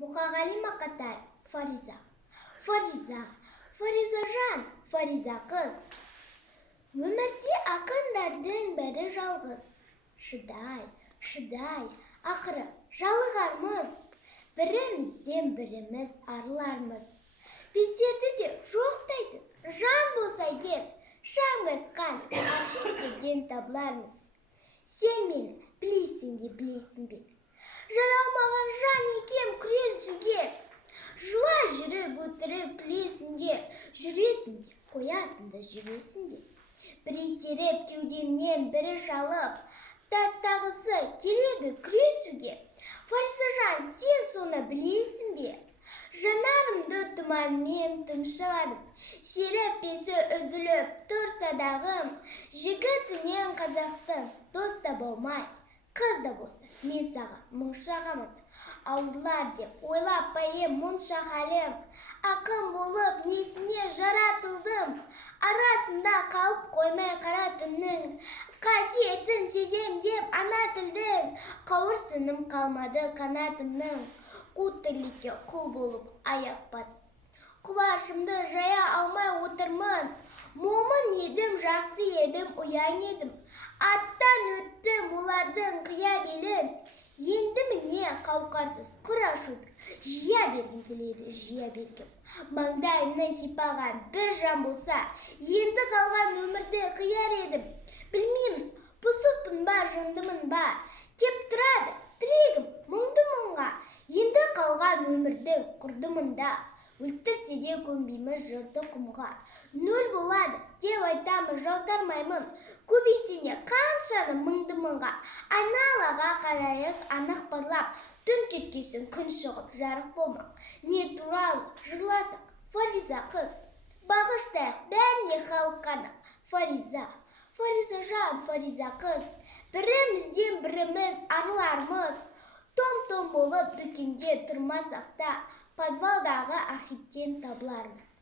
Мұқағали Мақатай, Фариза. Фариза жан, Фариза қыз. Өмірде ақындардың бәрі жалғыз. Шыдай, ақыры жалығармыз. Бірімізден біріміз арылармыз. Біздерді де жоқтайтын жан болса егер, шаңғысқан архивтерден табылармыз. Сен мені білесің бе? Жаралмаған жан екем күресуге. Жылай жүріп өтірік күлесің де, жүресің де, қоясың да жүресің де. Бір итеріп кеудемнен бірі шалып, тастағысы келеді күресуге. Фариза жан, сен соны білесің бе? Жанарымды тұманмен тұмшаладым, серіп бесі үзіліп тұрса дағым. Жігітінен қазақтың дос та болмай, қыз да болса, мен саған мұң шағамын. Ауырлар деп ойлап байым мұнша халім. Ақын болып несіне жаратылдым. Арасында қалып қоймай қара түннің. Қасиетін сезем деп ана тілдің. Қауырсыным қалмады қанатымның. Қу тірлікке құл болып аяқ басып. Құлашымды жая алмай отырмын. Момын едім, жақсы едім, ұяң едім. Аттан өттім олардың қия белін. Енді міне қауқарсыз құр ашуды жия бергім келеді, жия бергім. Маңдайымнан сипаған бір жан болса, енді қалған өмірді қияр едім. Білмеймін, бұзықпын ба, жындымын ба, кеп тұрады тілегім мұңды мұңға. Енді қалған өмірдің құрдымында, өлтірсе де көнбейміз жырды құмға. Нөл болады деп айтамын, жалтармаймын, көбейтсене қаншаны мұңды мұңға. Айналаға қарайық анық барлап, түн кеткесін күн шығып жарық болмақ. Не туралы жырласақ, Фариза қыз, бағыштайық бәріне халық қана. Фариза жан, Фариза қыз, бірімізден біріміз арылармыз. Том болып дүкенде тұрмасақ та, подвалдағы архивтен табылармыз.